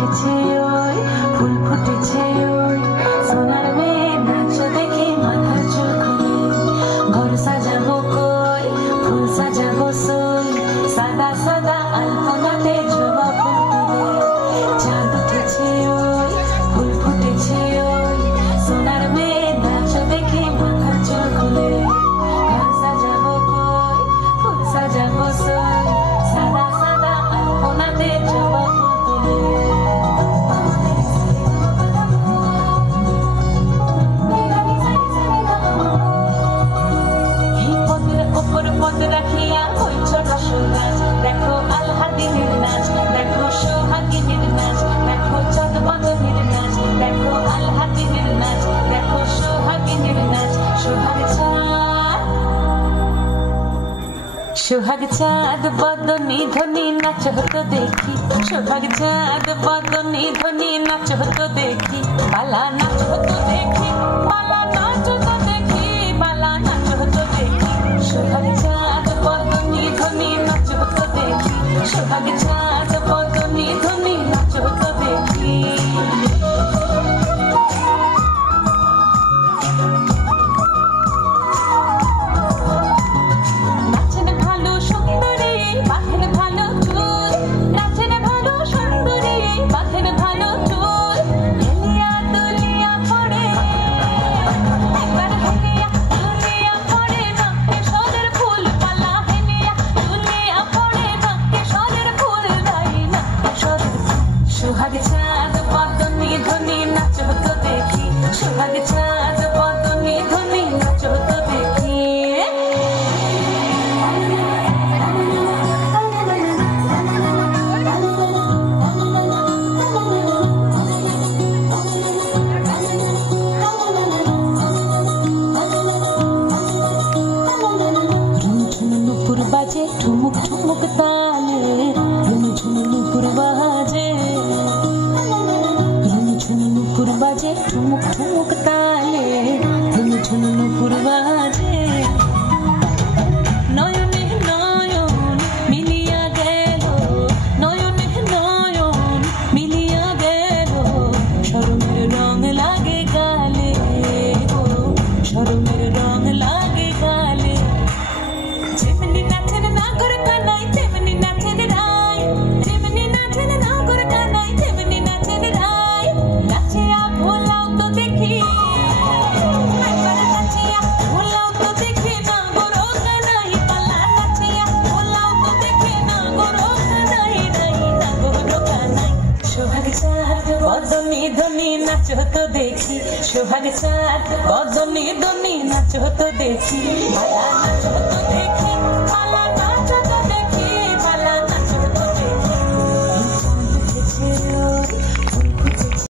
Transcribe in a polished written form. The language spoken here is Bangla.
উঠেছে ওই ফুল ফুটেছে ওই সোনার মেয়ে নাচ দেখে মাথার চুল খুলে ঘর সাজাবো কই ফুল সাজাবো সই সাদা সাদা আলপনাতে জবা ফুল তুলে চাঁদ উঠেছে ওই ফুল ফুটেছে ওই সোনার মেয়ে নাচ দেখে মাথার চুল খুলে ঘর সাজাবো কই ফুল সাজাবো সই সাদা সাদা আলপনাতে জবা ফুল তুলে পদ রাখিয়া ওই ছোট সুগাছ দেখো আলহাদিনের নাচ দেখো সোহাগিনীর নাচ দেখো চটবদনের নাচ দেখো আলহাদিনের নাচ দেখো সোহাগিনীর নাচ সোহাগ চাঁদ বদনী ধ্বনি নাচ হতো দেখি সোহাগ চাঁদ বদনী ধ্বনি নাচ হতো দেখি পালা নাচ হতো দেখি পালা নাচ হতো দেখি পালা নাচ হতো দেখি সোহাগ চাঁদ বদনী ধ্বনি নাচ হতো দেখি সোহাগ চাঁদ বদনী ধ্বনি নাচ হতো দেখি সোহাগ চাঁদ বদনী ধ্বনি নাচ হতো দেখি সোহাগ চাঁদ বদনী ধ্বনি নাচ হতো দেখি নুপুর বাজে ঠুমুক ঠুমুক তালে নুপুর বাজে নুপুর বাজে ঠুমুক ঠুমুক তালে নুপুর বাজে নয়নে নয়ন মিলিয়া গেল নয়নে নয়ন মিলিয়া গেল শরমের রং লাগে গালে গো শরমের রং লাগে গালে যেমনি নাচেন নাগর কানাই তেমনি নাচেন রায় যেমনি নাচেন নাগর কানাই তেমনি নাচেন রায় নাচিয়া ভোলাও তো দেখি একবার নাচিয়া ভোলাও তো দেখি নাগর কানাই পালা নাচিয়া ভোলাও তো দেখি নাগর কানাই নাই নাগর কানাই সোহাগ চাঁদ বদনী ধ্বনি নাচ হতো দেখি সোহাগ চাঁদ বদনী ধ্বনি নাচ হতো দেখি